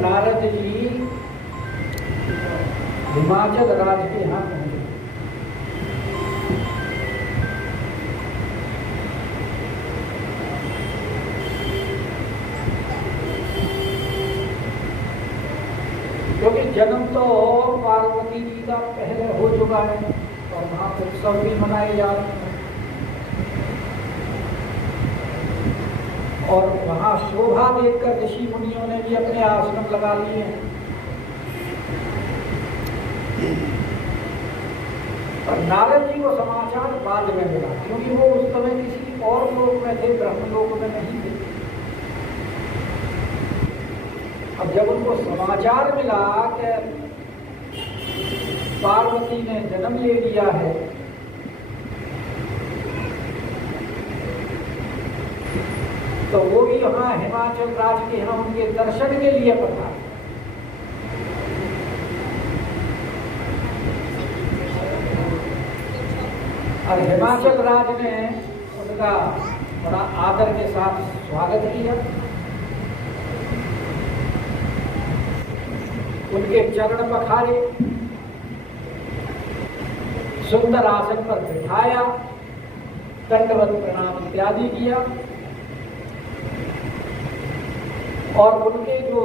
नारद जी हिमाचल राज्य के यहाँ पहुंचे। क्योंकि जन्म तो पार्वती जी का पहले हो चुका है और वहाँ उत्सव भी मनाए जा रहे हैं और वहाँ शोभा देखकर ऋषि मुनियों ने भी अपने आश्रम लगा लिए हैं। और नारद जी को समाचार बाद में मिला, क्योंकि वो उस समय किसी और लोक में थे, ब्रह्मलोक में नहीं थे। अब जब उनको समाचार मिला कि पार्वती ने जन्म ले लिया है, तो वो भी वहाँ हिमाचल राज्य के यहाँ उनके दर्शन के लिए पधारे। और हिमाचल राज्य ने उनका बड़ा आदर के साथ स्वागत किया, उनके चरण पखारे, सुंदर आसन पर बिठाया, दंडवत प्रणाम इत्यादि किया और उनके जो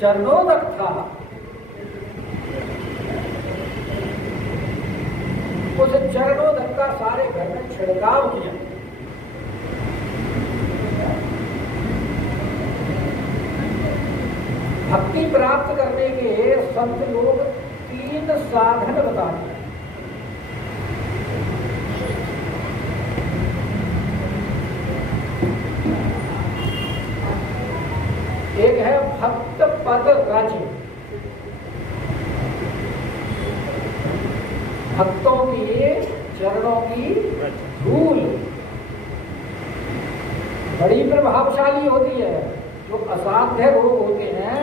चरणोदक था उस चरणोदक का सारे घर में छिड़काव किया। भक्ति प्राप्त करने के संत लोग 3 साधन बताते हैं। एक है भक्त पद रज, भक्तों के चरणों की धूल बड़ी प्रभावशाली होती है। जो असाध्य रोग होते हैं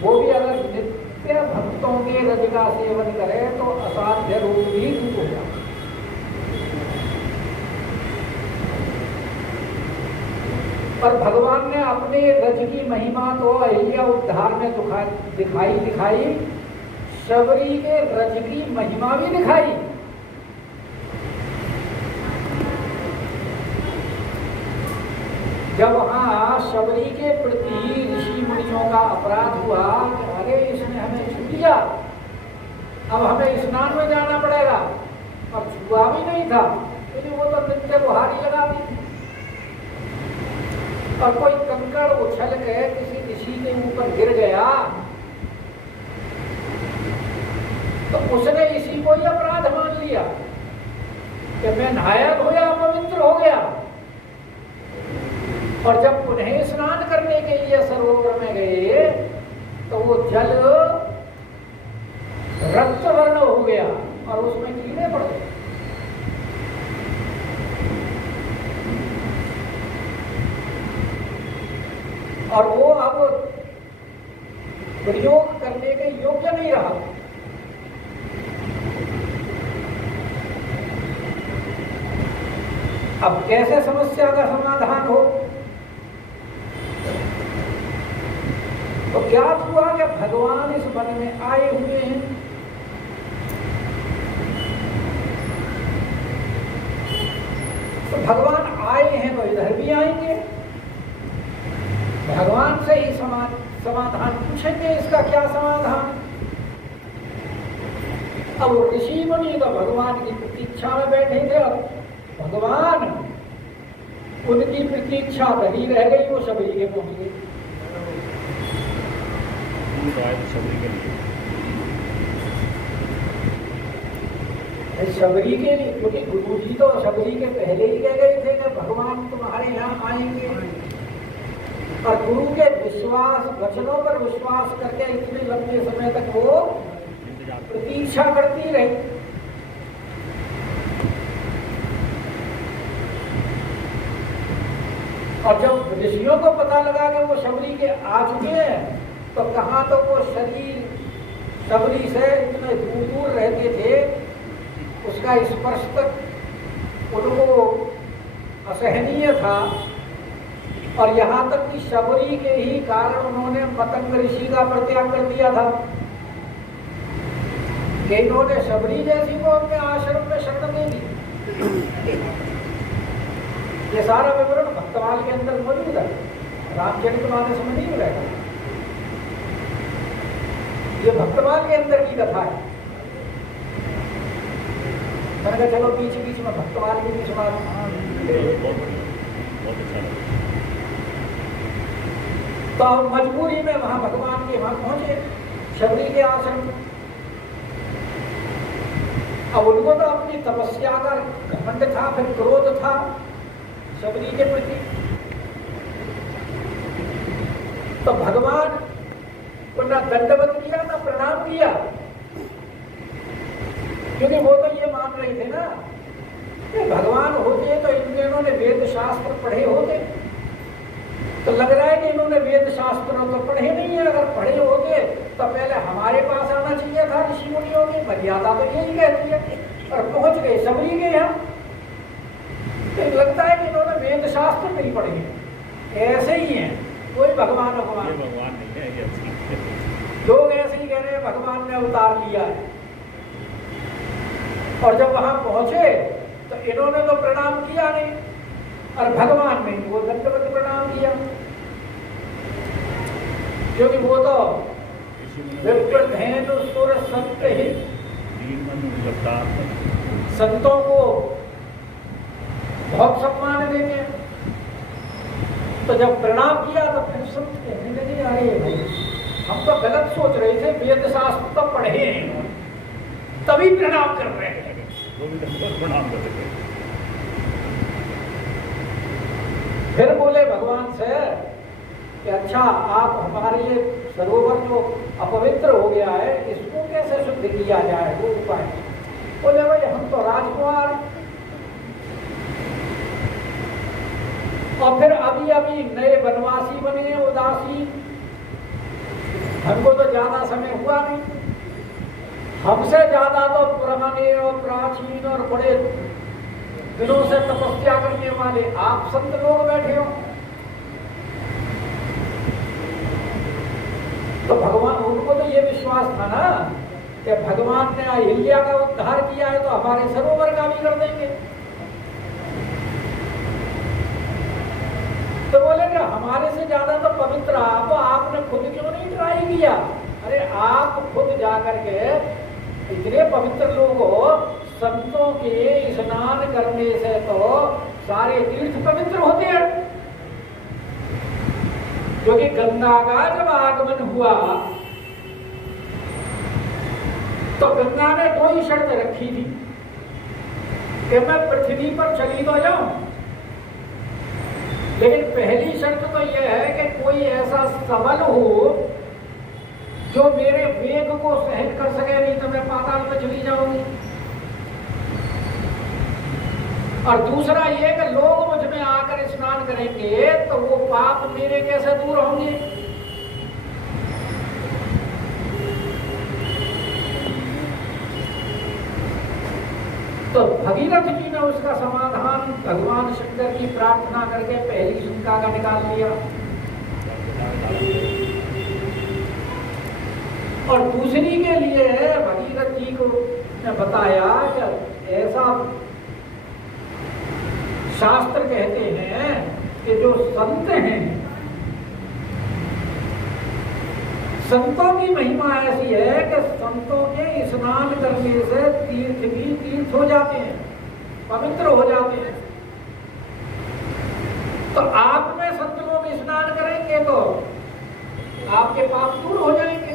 वो भी अगर नित्य भक्तों के रज का सेवन करे तो असाध्य रोग भी दूर हो जाए। पर भगवान ने अपने रज की महिमा तो अहिल्या उद्धार में दिखाई, शबरी के रज की महिमा भी दिखाई। जब वहां शबरी के प्रति ऋषि मुनियों का अपराध हुआ कि अरे इसने हमें छू लिया, अब हमें स्नान में जाना पड़ेगा, और छुआ भी नहीं था क्योंकि वो तो नित्य बुहारी लगा दी, और कोई कंकड़ उछल के किसी ऋषि के ऊपर गिर गया तो उसने इसी को ही अपराध मान लिया कि मैं नहाया धोया पवित्र हो गया। और जब उन्हें स्नान करने के लिए सरोवर में गए तो वो जल रक्त वर्ण हो गया और उसमें कीड़े पड़ गए। और वो अब प्रयोग करने के योग्य नहीं रहा। अब कैसे समस्या का समाधान हो? तो क्या हुआ कि भगवान इस वन में आए हुए हैं। तो भगवान आए हैं तो इधर भी आएंगे, भगवान से ही समाधान पूछेंगे, इसका क्या समाधान। अब वो ऋषि मुनि तो भगवान की प्रतीक्षा में बैठे थे, और भगवान उनकी प्रतीक्षा बनी रह गई, वो शबरी के पहुंच गए। शबरी के लिए, क्योंकि गुरु जी तो शबरी के पहले ही कह गए थे कि भगवान तुम्हारे यहाँ आएंगे, और गुरु के विश्वास वचनों पर विश्वास करके इतने लंबे समय तक वो प्रतीक्षा करती रही। और जब ऋषियों को पता लगा कि वो शबरी के आ चुके हैं, तो कहाँ तो वो शरीर शबरी से इतने दूर दूर रहते थे, उसका स्पर्श तक उनको असहनीय था। और यहाँ तक कि शबरी के ही कारण उन्होंने मतंग ऋषि का परित्याग कर दिया था कि इन्होंने शबरी जैसी को अपने आश्रम में शरण दे दी। ये सारा विवरण भक्तमाल के अंदर मौजूद है, रामचरितमानस में नहीं मिलेगा। ये भक्तमाल के अंदर की कथा है। मैंने कहा चलो बीच बीच में भक्तमाल की भी सुना। तो मजबूरी में वहां भगवान के वहां पहुंचे, शबरी के आश्रम। अब उनको तो अपनी तपस्या का घमंड था, फिर क्रोध था शबरी के प्रति। तो भगवान को ना दंडवत किया ना प्रणाम किया, क्योंकि वो तो ये मान रहे थे ना कि भगवान होते तो इन्होंने वेद शास्त्र पढ़े होते। तो लग रहा है कि इन्होंने वेद शास्त्र तो पढ़े नहीं है। अगर पढ़े होते तो पहले हमारे पास आना चाहिए था। ऋषि मुनियों की मर्यादा तो यही कहती है, और पहुंच गए शबरी के यहाँ। तो लगता है कि इन्होंने वेद शास्त्र नहीं पढ़े, ऐसे ही हैं, कोई भगवान नहीं है। लोग ऐसे ही कह रहे हैं भगवान ने अवतार लिया है। और जब वहां पहुंचे तो इन्होंने तो प्रणाम किया नहीं, और भगवान ने वो दंडवत प्रणाम किया, क्योंकि वो तो विप्रधेनु सुर संत ही संतों को बहुत सम्मान देते हैं। तो जब प्रणाम किया तो फिर संत कहने लगे अरे भाई हम तो गलत सोच रहे थे, वेद शास्त्र तो पढ़े हैं, तभी प्रणाम कर रहे हैं। प्रणाम कर रहे हैं। फिर बोले भगवान से कि अच्छा आप हमारे ये सरोवर जो अपवित्र हो गया है इसको कैसे शुद्ध किया जाए, वो उपाय। बोले भाई हम तो राजकुमार और फिर अभी अभी नए वनवासी बने उदासी, हमको तो ज्यादा समय हुआ नहीं, हमसे ज्यादा तो पुराने और प्राचीन और बड़े दिनों से तपस्या करने वाले आप संत लोग बैठे हो। तो भगवान, उनको तो ये विश्वास था ना कि भगवान ने अहिल्या का उद्धार किया है तो हमारे सरोवर का भी कर देंगे। तो बोले कि हमारे से ज्यादा तो पवित्र आप, आपने खुद क्यों नहीं ट्राई किया? अरे आप खुद जाकर के, इतने पवित्र लोग हो, संतों के स्नान करने से तो सारे तीर्थ पवित्र होते हैं। क्योंकि गंगा का जब आगमन हुआ तो गंगा ने 2 ही शर्त रखी थी कि मैं पृथ्वी पर चली तो जाऊं, लेकिन पहली शर्त तो यह है कि कोई ऐसा सबल हो जो मेरे वेग को सहन कर सके, नहीं तो मैं पाताल में चली जाऊंगी। और दूसरा ये कि लोग मुझ में आकर स्नान करेंगे तो वो पाप मेरे कैसे दूर होंगे। तो भगीरथ जी ने उसका समाधान भगवान शंकर की प्रार्थना करके पहली शंका का निकाल लिया। और दूसरी के लिए भगीरथ जी को ने बताया कि ऐसा शास्त्र कहते हैं कि जो संत हैं, संतों की महिमा ऐसी है कि संतों के स्नान करने से तीर्थ भी तीर्थ हो जाते हैं, पवित्र हो जाते हैं। तो आप में संत लोग स्नान करेंगे तो आपके पाप दूर हो जाएंगे।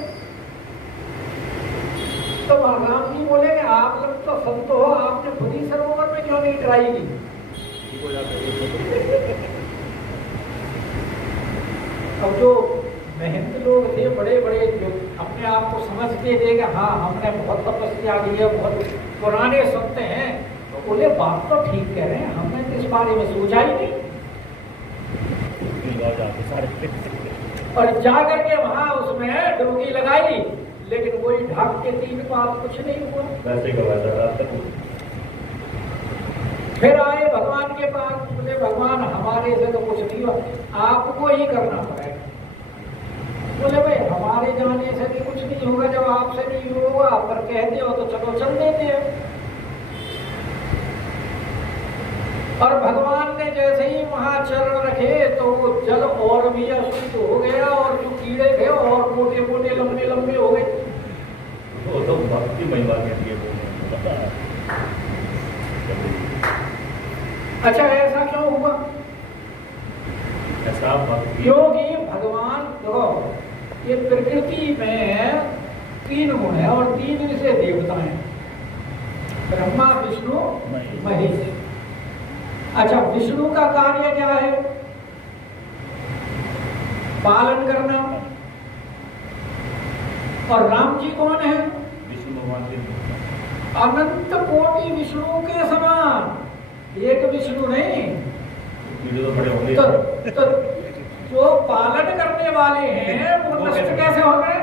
तो राम जी बोले कि आप लोग तो संत हो, आपने खुद ही सरोवर में क्यों नहीं ट्राई की? अब जो महंत लोग थे, बड़े बड़े, जो अपने आप को समझते थे कि हाँ हमने बहुत तपस्या की है, बहुत पुराने संत हैं, तो बोले बात तो ठीक कह रहे हैं, हमने तो इस बारे में सोचा ही नहीं। और जाकर के वहां उसमें डुबकी लगाई, लेकिन वही ढाक के 3 बात कुछ नहीं हुआ। फिर आए भगवान के पास, बोले भगवान हमारे से तो कुछ नहीं हुआ, आपको ही करना पड़ेगा। बोले भाई हमारे जाने से भी कुछ नहीं होगा, जब आपसे नहीं होगा पर कहते हो तो चलो चल देते हैं। और भगवान ने जैसे ही वहां चरण रखे तो वो जल और भी अशुद्ध हो गया, और जो कीड़े थे और मोटे मोटे लंबे लंबे हो गए। तो भक्ति महिमा के लिए अच्छा ऐसा क्यों हुआ? ऐसा क्योंकि भगवान देखो, ये प्रकृति में 3 गुण है और 3 से देवता हैं, ब्रह्मा विष्णु महेश। अच्छा विष्णु का कार्य क्या है? पालन करना। और राम जी कौन है? विष्णु भगवान अनंत कोटि विष्णु के समान, एक विष्णु नहीं। तो जो पालन करने वाले हैं वो नष्ट कैसे हो गए?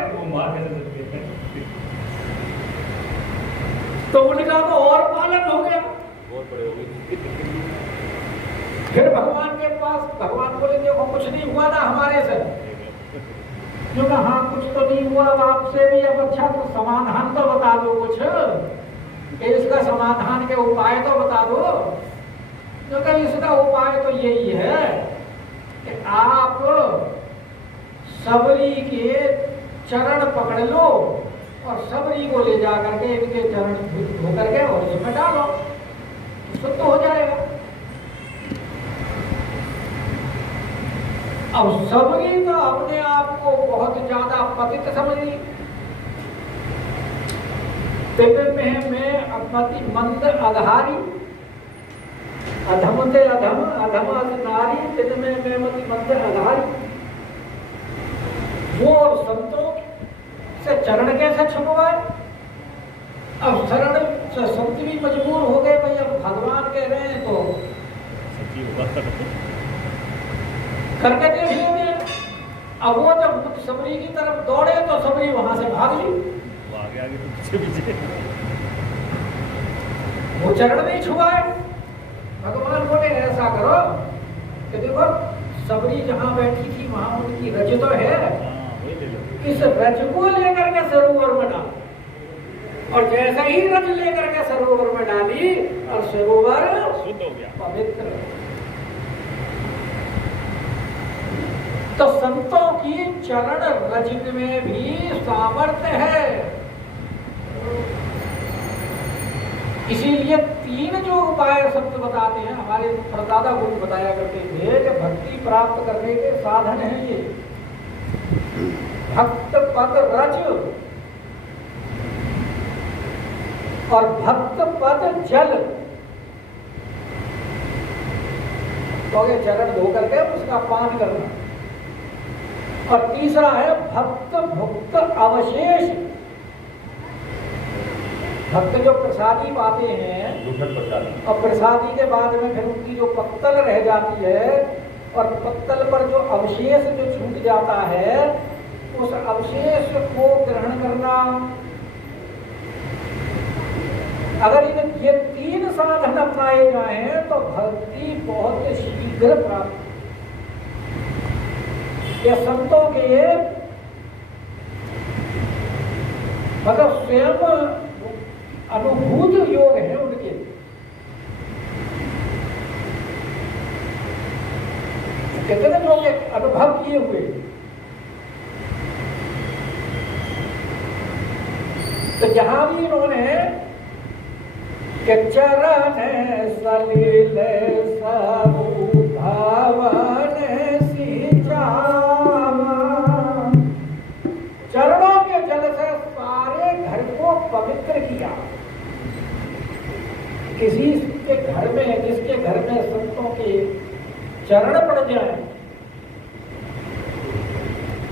तो उनका तो और पालन हो गया। फिर भगवान के पास, भगवान बोले देखो कुछ नहीं हुआ ना हमारे से, जो कहा हाँ कुछ तो नहीं हुआ आपसे भी, अब अच्छा तो समाधान तो बता दो कुछ, इसका समाधान के उपाय तो बता दो। जो कि इसका उपाय तो यही है कि आप सबरी के चरण पकड़ लो और सबरी को ले जा करके इनके चरण धो करके और इसमें डालो, शुद्ध हो जाएगा। अब सबरी तो अपने आप को बहुत ज्यादा पतित समझी, में अपति मंद अधारी, अधम से अधम, अधम नारी, तिन में मति मंद अधारी। वो संतों से चरण कैसे छुपवाए? अब शरण से संत भी मजबूर हो गए, भाई अब भगवान कह रहे हैं तो करके देख लेते हैं। अब वो जब सबरी की तरफ दौड़े तो सबरी वहां से भाग ली, आगे आगे तो पीछे पीछे। वो चरण नहीं छुआए। भगवान बोले ऐसा करो कि देखो सबरी जहां बैठी थी वहां उनकी रज तो है, वही ले लो। इस रज को लेकर के सरोवर में डाल, और जैसे ही रज लेकर के सरोवर में डाली और सरोवर शुद्ध हो गया, पवित्र। तो संतों की चरण रज में भी सामर्थ्य है। इसीलिए 3 जो उपाय संत बताते हैं, हमारे परदादा गुरु बताया करते थे कि भक्ति प्राप्त करने के साधन हैं ये। भक्त पद रज और भक्त पद जल। तो ये चरण धो करके उसका पान करना। और तीसरा है भक्त भुक्त अवशेष। भक्त जो प्रसादी पाते हैं और प्रसादी के बाद में फिर उनकी जो पत्तल रह जाती है और पत्तल पर जो अवशेष जो छूट जाता है, उस अवशेष को ग्रहण करना। अगर ये 3 साधन अपनाए जाएं तो भक्ति बहुत शीघ्र प्राप्त। ये संतों के मतलब स्वयं अनुभूत योग है उनके। कितने लोग अनुभव किए हुए। तो जहां भी इन्होंने चरण सलील स्वरूप भावन चरणों के जल से सारे घर को पवित्र किया। किसी के घर में, जिसके घर में संतों के चरण पड़ जाए,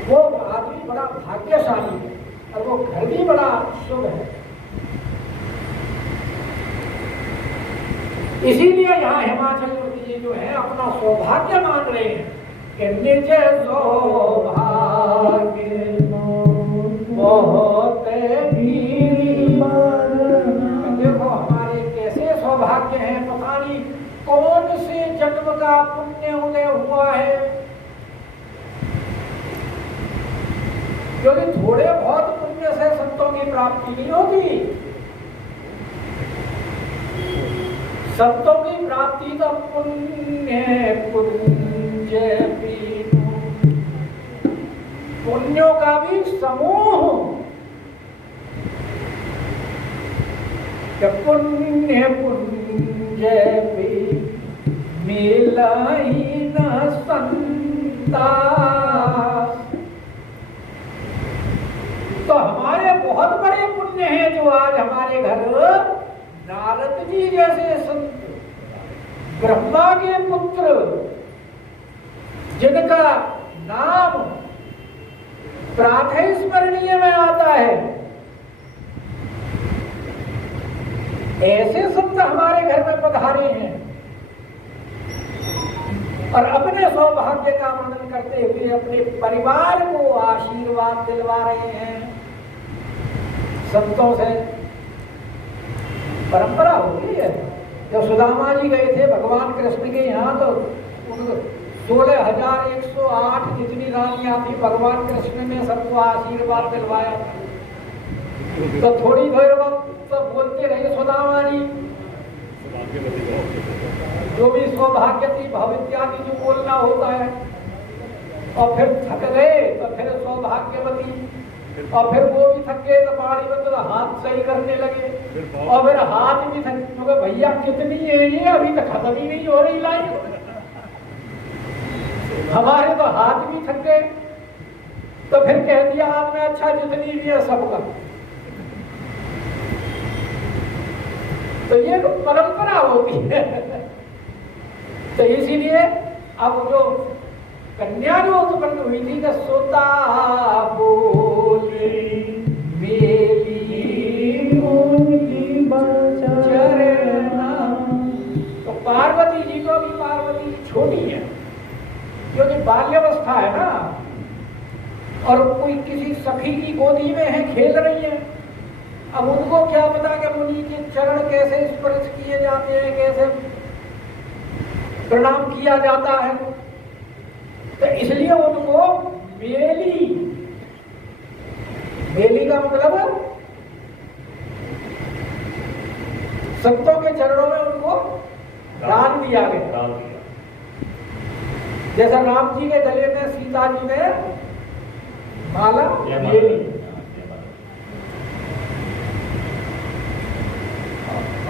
वो आदमी बड़ा भाग्यशाली है और वो घर भी बड़ा शुभ है। इसीलिए यहाँ हिमाचल जी जो है अपना सौभाग्य मान रहे हैं कि निज सौभाग्य बहुत देखो हमारे कैसे सौभाग्य हैं। पता नहीं कौन से जन्म का पुण्य उदय हुआ है, क्योंकि थोड़े बहुत पुण्य से संतों की प्राप्ति नहीं होती। संतों की प्राप्ति तो पुण्य पुंज पुण्यों का भी समूह। पुण्य पुंज मिलाई न संता। तो हमारे बहुत बड़े पुण्य हैं जो आज हमारे घर नारद जी जैसे संत, ब्रह्मा के पुत्र, जिनका नाम प्रातः स्मरणीय में आता है, ऐसे संत हमारे घर में पधारे हैं और अपने सौभाग्य का वर्णन करते हुए अपने परिवार को आशीर्वाद दिलवा रहे हैं। संतों से परंपरा होती है। जब सुदामा जी गए थे भगवान कृष्ण के यहाँ, तो 16,108 जितनी रानियां थी, भगवान कृष्ण ने सबको आशीर्वाद दिलवाया। तो थोड़ी देर वक्त तो बोलते रहे सुदामा जी, जो भी सौभाग्यवती भविष्यादि जो बोलना होता है, और फिर थक गए तो फिर सौभाग्यवती, और फिर वो भी थक गए तो बाड़ी में तो हाथ सही करने लगे, और फिर हाथ भी थक, क्योंकि भैया कितनी है ये, अभी तक खत्म ही नहीं हो रही लाइन। हमारे तो हाथ भी थक गए, तो फिर कह दिया आपने अच्छा जितनी भी है सबका। तो ये तो परंपरा होती है। तो इसीलिए अब जो कन्या जो उत्पन्न हुई थी कि सोता बोले मेरी चरना, तो पार्वती जी को भी, पार्वती जी छोटी है क्योंकि बाल्यावस्था है ना, और कोई किसी सखी की गोदी में है, खेल रही है। अब उनको क्या पता कि मुनि के चरण कैसे स्पर्श किए जाते हैं, कैसे प्रणाम किया जाता है। तो इसलिए उनको मेली, मेली का मतलब संतों के चरणों में उनको डाल दिया गया। जैसा राम जी के गले में सीता जी ने माला मेली,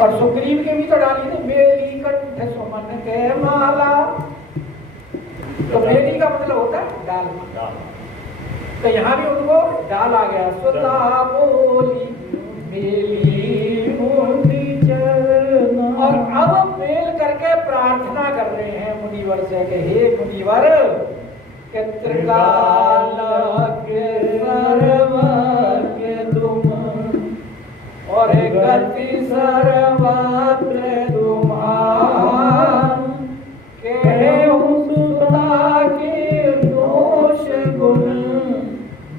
और सुग्रीव के भी तो डाली थी, मेरी कंठ सुमन के माला। तो मेली का मतलब होता है डाल। तो यहाँ भी उनको डाल आ गया। सुता बोली मेली मोती चरण, और अब मेल करके प्रार्थना कर रहे हैं मुनिवर से कि हे मुनिवर, त्रिकाल के सर्वज्ञ तुम और गति सर्वत्र तुम्हार, कहूं सुता के दोष गुण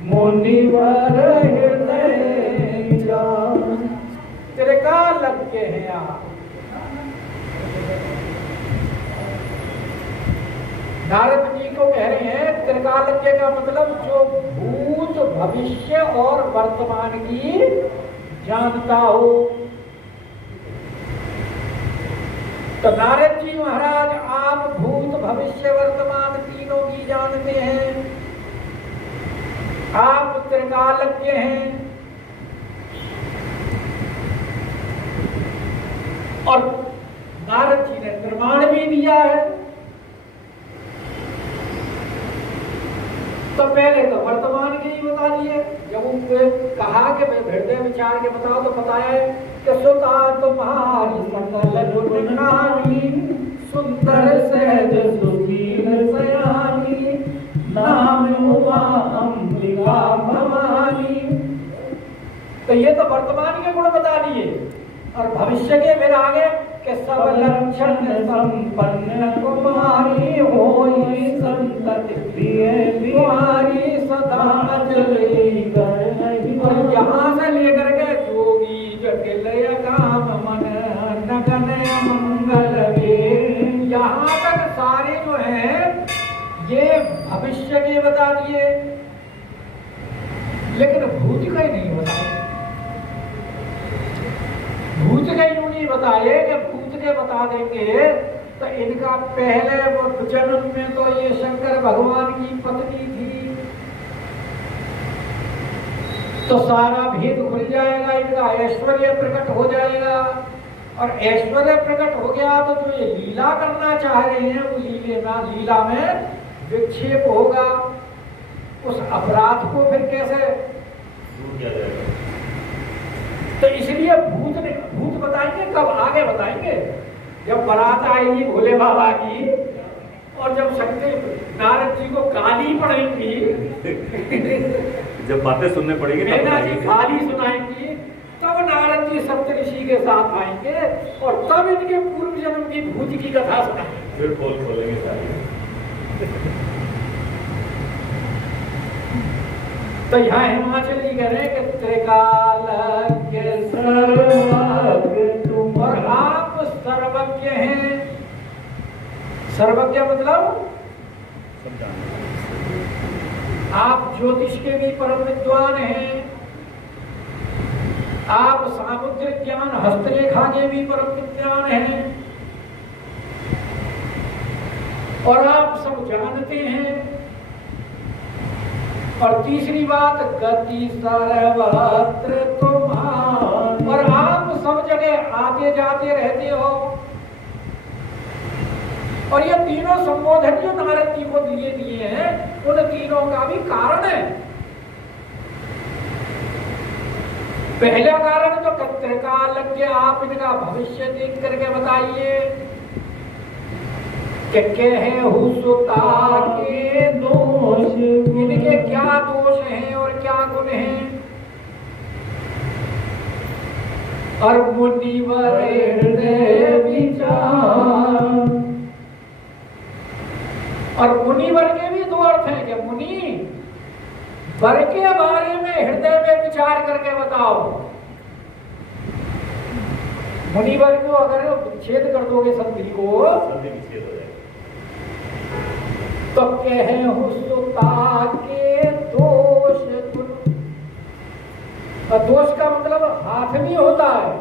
मुनिवर हृदय जान। त्रिकालज्ञ हैं आप। नारद जी को कह रहे हैं त्रिकालज्ञ का मतलब जो भूत भविष्य और वर्तमान की जानता हो। तो नारद जी महाराज, आप भूत भविष्य वर्तमान तीनों की जानते हैं, आप त्रिकालज्ञ हैं। और नारद जी ने प्रमाण भी दिया है। तो पहले तो वर्तमान के ही बता दिए, जब उनको कहा कि मैं हृदय विचार के बताओ, तो बताया है कि सुता तुम्हारी सकल गुण नामी, सुंदर सहज सुशील सयानी, नाम हुआ अंबिका भवानी। तो ये तो वर्तमान के गुण बता दिए, और भविष्य के फिर आगे कि सब लक्षण संपन्न कुमारी होई संतति प्रिय तुम्हारी सदा चली कर। और यहाँ से लेकर के जोगी जटिल काम मन नगन मंगल वे, यहाँ तक सारे जो हैं ये भविष्य के बता दिए, लेकिन भूत का ही नहीं बताया। भूत के यूं नहीं बताए कि भूत के बता देंगे तो इनका पहले वो जन्म में तो ये शंकर भगवान की पत्नी थी, तो सारा भेद खुल जाएगा, इनका ऐश्वर्य प्रकट हो जाएगा। और ऐश्वर्य प्रकट हो गया तो जो ये लीला करना चाह रहे हैं वो लीला में विक्षेप होगा। उस अपराध को फिर कैसे दूर किया जाएगा? तो इसलिए भूत बताएंगे कब? आगे बताएंगे, जब बारात आएगी भोले बाबा की, और जब शंकर नारद जी को गाली पड़ेगी जब बातें सुनने पड़ेगी, गाली सुनाएंगी, तब नारद जी सप्तऋषि के साथ आएंगे, और तब इनके पूर्व जन्म की भूत की कथा सुनाएंगे। फिर खोलेंगे सारी। तो यहाँ हिमाचल जी कह रहे हैं कि त्रिकालज्ञ सर्वज्ञ तुम, और आप सर्वज्ञ हैं। सर्वज्ञ मतलब आप ज्योतिष के भी परम विद्वान हैं, आप सामुद्रिक ज्ञान हस्तरेखा के भी परम विद्वान हैं, और आप सब जानते हैं। और तीसरी बात, गति सर्वत्र तुम्हारी, और आप सब जगह आते जाते रहते हो। और ये तीनों संबोधन जो नारद जी को दिए हैं, उन तीनों का भी कारण है। पहला कारण तो त्रिकालज्ञ, आप इनका भविष्य देख करके बताइए कि कहूं सुता के दोष, इनके क्या दोष हैं और क्या गुण हैं। और मुनिवर हृदय विचार, और मुनिवर के भी दो अर्थ हैं कि मुनि वर के बारे में हृदय में विचार करके बताओ। मुनिवर को अगर विच्छेद कर दोगे संधि को संधि विच्छेद हो जाएगा। तो कहूं सुता के दोष गुण। और दोष का मतलब हाथ भी होता है,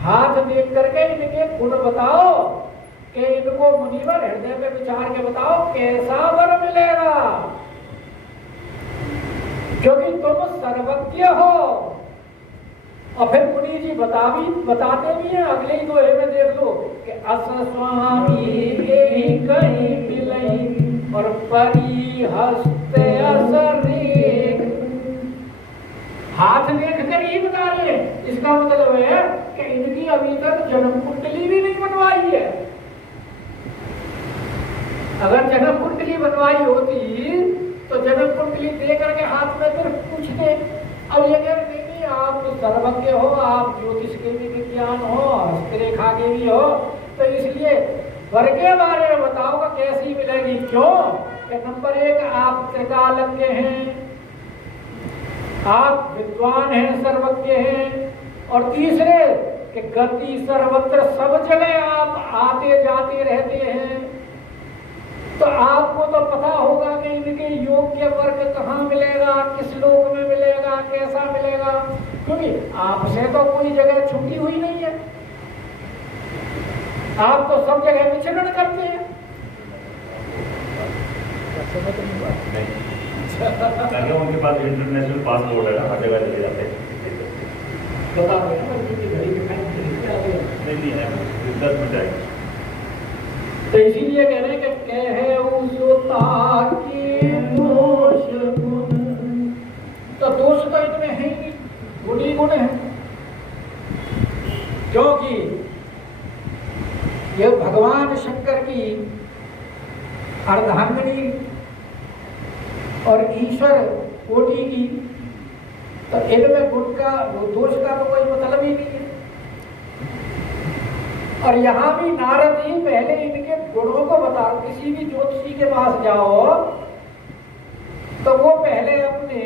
हाथ देख करके इनके गुण बताओ कि इनको मुनिवर हृदय में विचार के बताओ कैसा वर मिलेगा, क्योंकि तुम सर्वज्ञ हो। और फिर मुनि जी बताते भी हैं, अगले ही दोहे में देख लो कि अस स्वामी कहीं मिलई और परी हस्ते असरेख। हाथ देख कर ही बता रहे हैं, इसका मतलब है कि इनकी अभी तक जन्म कुंडली भी नहीं बनवाई है। अगर जन्म कुंडली बनवाई होती तो जन्म कुंडली दे करके हाथ में फिर पूछते। अब ये कह रहे कि आप तो सर्वज्ञ हो, आप ज्योतिष के भी विज्ञान हो, हस्तरेखा के भी हो, तो इसलिए वर के बारे में बताओ कि कैसी मिलेगी। क्यों कि नंबर 1 आप त्रिकालज्ञ हैं, आप विद्वान हैं, सर्वज्ञ हैं, और तीसरे कि गति सर्वत्र सब जगह आप आते जाते रहते हैं। तो आपको तो पता होगा कि इनके योग्य वर्ग कहाँ मिलेगा, किस लोक में मिलेगा, कैसा मिलेगा, क्योंकि आपसे तो कोई जगह छूटी हुई नहीं है, आप तो सब जगह विचरण करते हैं। नहीं, उनके पास इंटरनेशनल पासपोर्ट है ना, हर जगह चले जाते हैं। बता नहीं है, 10 मिनट आएगा। तो इसीलिए कह रहे हैं कि कहे सुता के दोष गुण। तो दोष तो इनमें है ही, गुण ही गुण है, क्योंकि यह भगवान शंकर की अर्धांगिनी और ईश्वर कोटि की, तो इनमें गुण का दोष का तो कोई मतलब ही नहीं है। और यहाँ भी नारद जी पहले इनके गुणों को बताओ। किसी भी ज्योतिषी के पास जाओ तो वो पहले अपने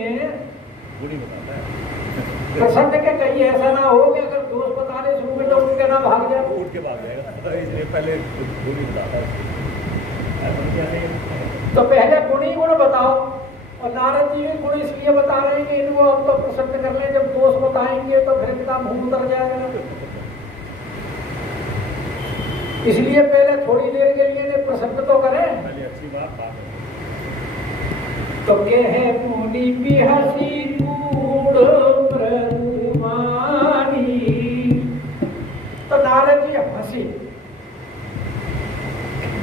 प्रसन्न के कहीं ऐसा ना हो कि अगर दोष बताने शुरू में तो उनके ना भाग जाए, उठ के भाग जाएगा, इसलिए पहले गुण ही बताता है। तो पहले गुण ही गुण बताओ। और नारद जी भी गुण इसलिए बता रहे हैं कि इनको अब तो प्रसन्न कर लें, जब दोष बताएंगे तो फिर इतना भूल उतर जाएगा, इसलिए पहले थोड़ी देर के लिए इन्हें प्रसन्न तो करें। पहले अच्छी बात तो कहे मुनि बिहसी गूढ़ मृदुमानी। तो नारद जी हंसी,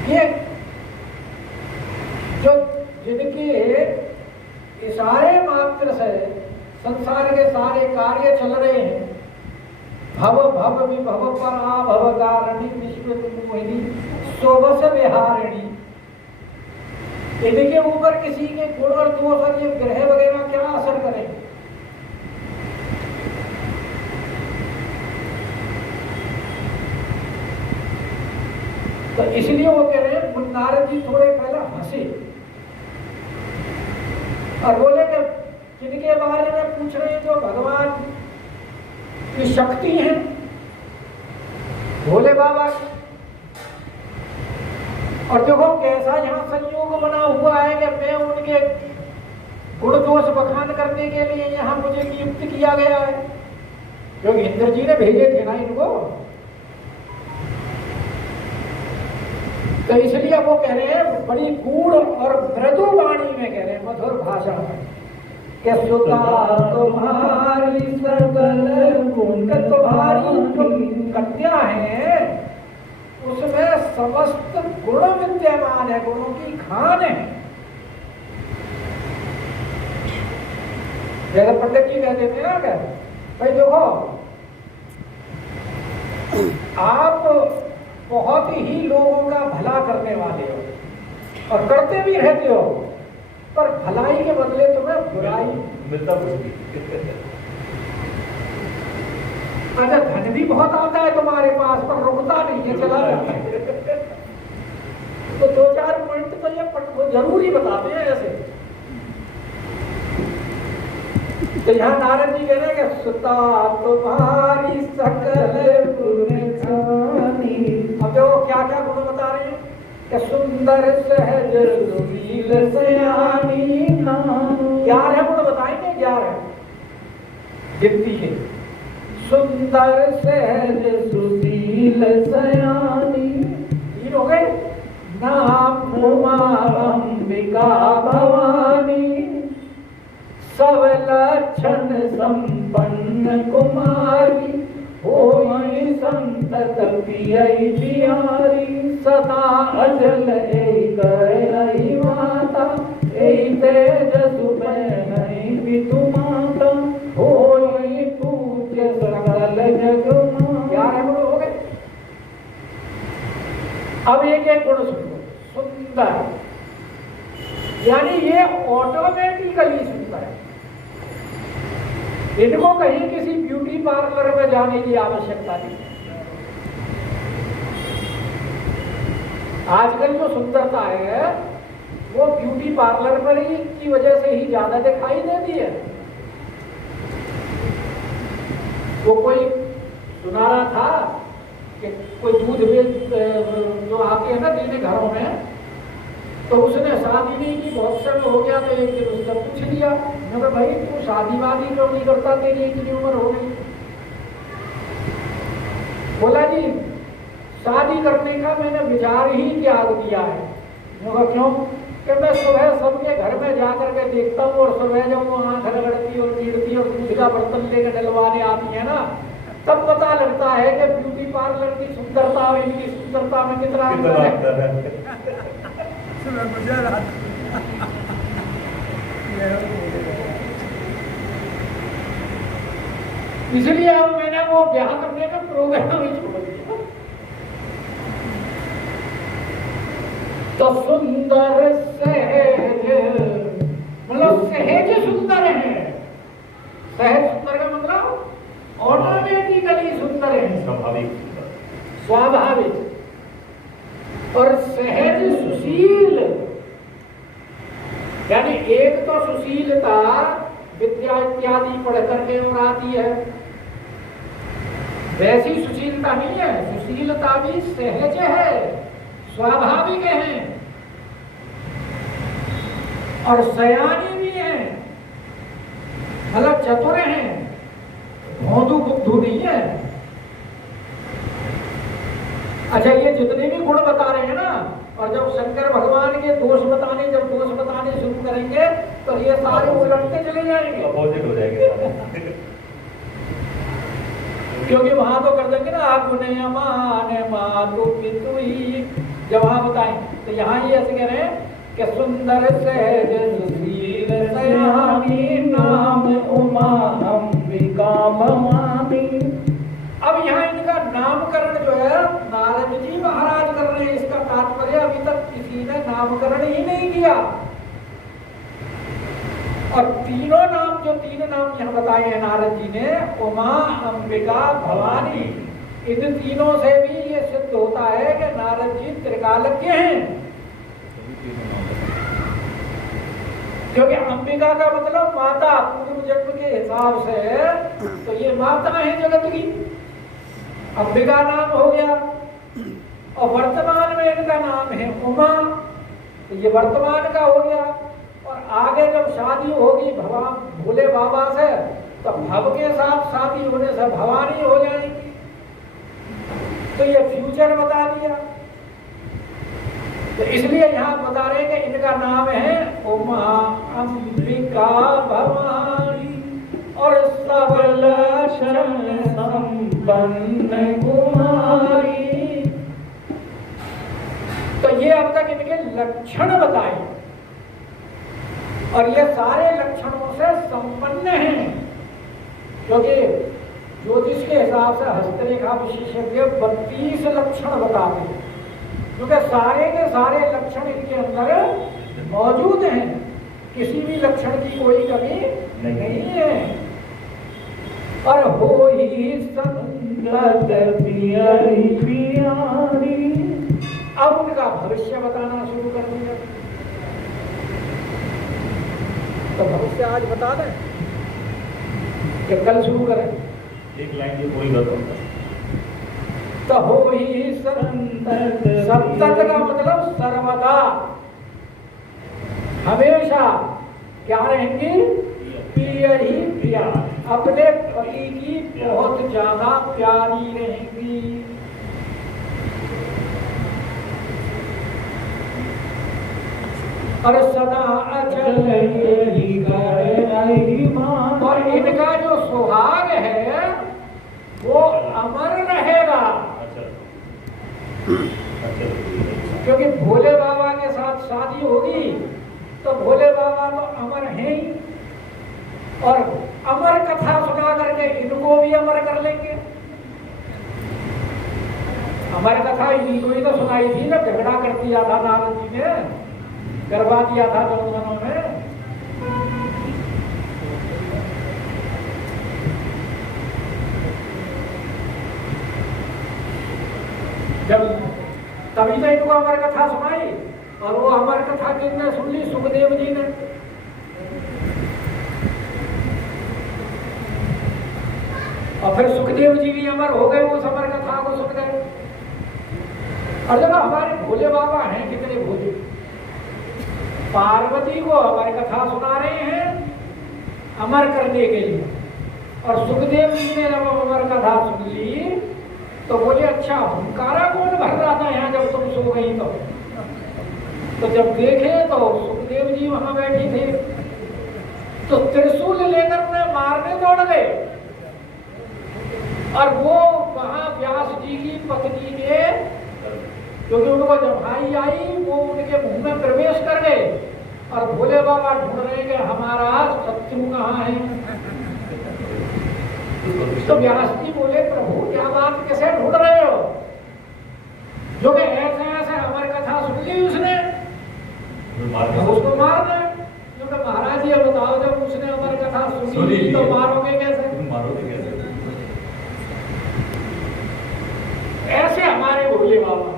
ये जो जिनके इशारे मात्र से संसार के सारे कार्य चल रहे हैं, भव भव विभव परा भव कारिणी विश्व मोहिनी सोबस विहारिणी, इनके ऊपर किसी के गुण और दोष और ये ग्रह वगैरह क्या असर करें। तो इसलिए वो कह रहे हैं, नारद जी थोड़े पहले हंसे और बोले कि जिनके बारे में पूछ रहे हैं जो भगवान की शक्ति है, भोले बाबा की, और देखो कैसा यहाँ संयोग बना हुआ है कि मैं उनके गुण दोष बखान करने के लिए यहाँ मुझे नियुक्त किया गया है, क्योंकि इंद्र जी ने भेजे थे ना इनको। तो इसलिए वो कह रहे हैं बड़ी गूढ़ और मृदु वाणी में कह रहे हैं, मधुर भाषा में, कि सुता तुम्हारी सकल गुण, तुम्हारी जो कन्या है उसमें समस्त गुण विद्यमान है, गुणों की खान है। जैसे पंडित जी कहते थे ना, क्या भाई देखो आप बहुत ही लोगों का भला करने वाले हो और करते भी रहते हो, पर भलाई के बदले तुम्हें बुराई मिलता कुछ नहीं। अच्छा धन भी बहुत आता है तुम्हारे पास, पर रुकता नहीं है, चला जाता है। तो 2-4 मिनट तो ये जरूरी बताते हैं ऐसे। तो यहाँ नारद जी कह रहे हैं कि सुता तुम्हारी सकल गुण खानी। अब देखो क्या क्या गुण बता रहे हैं कि सुंदर सहज सुशील सयानी नाम। 11 गुण बताएंगे, 11 गिनती है। सुंदर सहज सुशील सयानी, 3 हो गए। नाम उमा अंबिका भवानी, सब लक्षण संपन्न कुमारी, होई संतत पियई प्यारी, सदा अचल एक रही माता, एक तेजस नहीं पितु माता, होई पूज्य सकल जग माता। 11 गुण हो गए। अब एक एक गुण सुनो। सुंदर यानी ये ऑटोमेटिकली सुंदर है, इनको कहीं किसी ब्यूटी पार्लर में जाने की आवश्यकता नहीं। आजकल जो सुंदरता है वो ब्यूटी पार्लर पर ही की वजह से ही ज्यादा दिखाई देती है। वो कोई सुना रहा था कि कोई दूध जो आते हैं ना देने घरों में, तो उसने शादी नहीं की, बहुत समय हो गया, तो एक दिन उसने पूछ लिया, मैं भाई तू शादी वादी क्यों नहीं करता, तेरी इतनी उम्र हो गई। बोला जी शादी करने का मैंने विचार ही त्याग दिया है। मैं क्यों? कि मैं सुबह सबके घर में जाकर के देखता हूँ, और सुबह जब वो आंख रगड़ती और नीड़ती और दूध का बर्तन लेकर डलवाने आती है ना, तब पता लगता है कि ब्यूटी पार्लर की सुंदरता और इनकी सुंदरता में कितना अंतर है। इसलिए अब मैंने वो ब्याह करने का प्रोग्राम ही छोड़ दिया। तो सुंदर सहज, मतलब सहज सुंदर है। सहज सुंदर का मतलब ऑटोमेटिकली सुंदर है, स्वाभाविक। और सहज सुशील यानी एक तो सुशीलता विद्या इत्यादि पढ़ करके और आती है, वैसी सुशीलता नहीं है। सुशीलता भी सहज है, स्वाभाविक है। और सयानी भी है, मतलब चतुर है, भोंदू बुद्धू नहीं है। अच्छा ये जितने भी गुण बता रहे हैं ना, और जब शंकर भगवान के दोष बताने शुरू करेंगे तो ये सारे उलटते चले जाएंगे, अपोजिट हो जाएंगे। क्योंकि वहां तो कर देंगे ना गुणे मान मातु पितु ही, जब वहां बताएं तो यहाँ ये ऐसे कह रहे हैं कि सुंदर सहज सुशील सयानी, नाम उमा अंबिका भवानी। अब यहाँ इनका नामकरण जो है नारद जी महाराज कर रहे हैं। इसका तात्पर्य अभी तक किसी ने नामकरण ही नहीं किया। और तीनों नाम, जो 3 नाम यहाँ बताए हैं नारद जी ने, उमा अंबिका भवानी, इन तीनों से भी ये सिद्ध होता है कि नारद जी त्रिकालज्ञ हैं। क्योंकि अंबिका का मतलब माता, पूर्व जन्म के हिसाब से तो ये माता है जगत की, अंबिका नाम हो गया। और वर्तमान में इनका नाम है उमा, तो ये वर्तमान का हो गया। और आगे जब शादी होगी भगवान भोले बाबा से, तो भव के साथ शादी होने से भवानी हो जाएगी। तो ये फ्यूचर बता दिया। तो इसलिए यहाँ बता रहे हैं कि इनका नाम है उमा अंबिका भवानी, और सब लक्षण संपन्न कुमारी। तो ये अब तक इनके लक्षण बताए, और ये सारे लक्षणों से संपन्न हैं। क्योंकि ज्योतिष के हिसाब से हस्तरेखा विशेषज्ञ 32 लक्षण बताते हैं, क्योंकि सारे के सारे लक्षण इनके अंदर मौजूद हैं, किसी भी लक्षण की कोई कमी नहीं है। और हो ही संगत प्यारी प्यारी। अब उनका भविष्य बताना शुरू कर दिया। तो भविष्य आज बता दें कि कल शुरू करें। एक लाइन ये कोई गलत होता तो हो ही संतत का मतलब सर्वदा, हमेशा क्या रहेंगी? प्रिय ही प्रिया, अपने पति की बहुत ज्यादा प्यारी रहेंगी। और सदा अचल और इनका जो सुहाग है वो अमर रहेगा, क्योंकि भोले बाबा के साथ शादी होगी तो भोले बाबा तो अमर हैं ही, और अमर कथा सुना करके इनको भी अमर कर लेंगे। अमर कथा इनको ही तो सुनाई थी ना, झगड़ा कर दिया था नारद जी ने, करवा दिया था जनों में। जब तभी तो इनको अमर कथा सुनाई, और वो अमर कथा किसने सुन ली? सुखदेव जी ने। और फिर सुखदेव जी भी अमर हो गए, उस अमर कथा को सुन गए। और जब हमारे भोले बाबा हैं कितने भोले, पार्वती को अमर कथा सुना रहे हैं अमर करने के लिए, और सुखदेव जी ने जब अमर कथा सुन ली तो बोले अच्छा हुंकारा कौन भर रहा था यहाँ जब तुम सो गई? तो जब देखे तो सुखदेव जी वहां बैठी थे, तो त्रिशूल लेकर उन्हें मारने दौड़ गए, और वो वहां व्यास जी की पत्नी ने, क्योंकि उनको जब भाई आई वो उनके मुंह में प्रवेश कर गए, और भोले बाबा ढूंढ रहे कि हमारा शत्रु कहाँ है। तो व्यास जी बोले प्रभु क्या बात, कैसे ढूंढ रहे हो? जो कि ऐसे ऐसे हमारी कथा सुन ली उसने, उसको मार दे। क्योंकि महाराज ये बताओ जब उसने हमारी कथा सुनी तो मारोगे कैसे? मारोगे कैसे? ऐसे हमारे भोले बाबा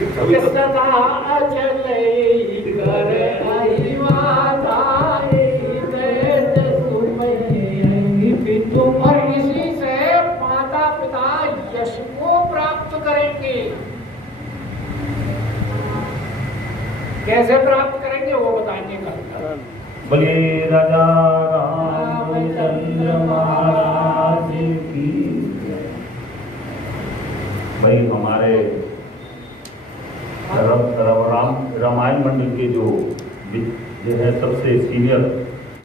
सदा चले कर आई माता, और इसी से माता पिता यश को प्राप्त करेंगे। कैसे प्राप्त करेंगे वो बताएंगे कल। बोले राजा रामचंद्र महाराज की। भाई हमारे रामायण मंडल के जो है सबसे सीनियर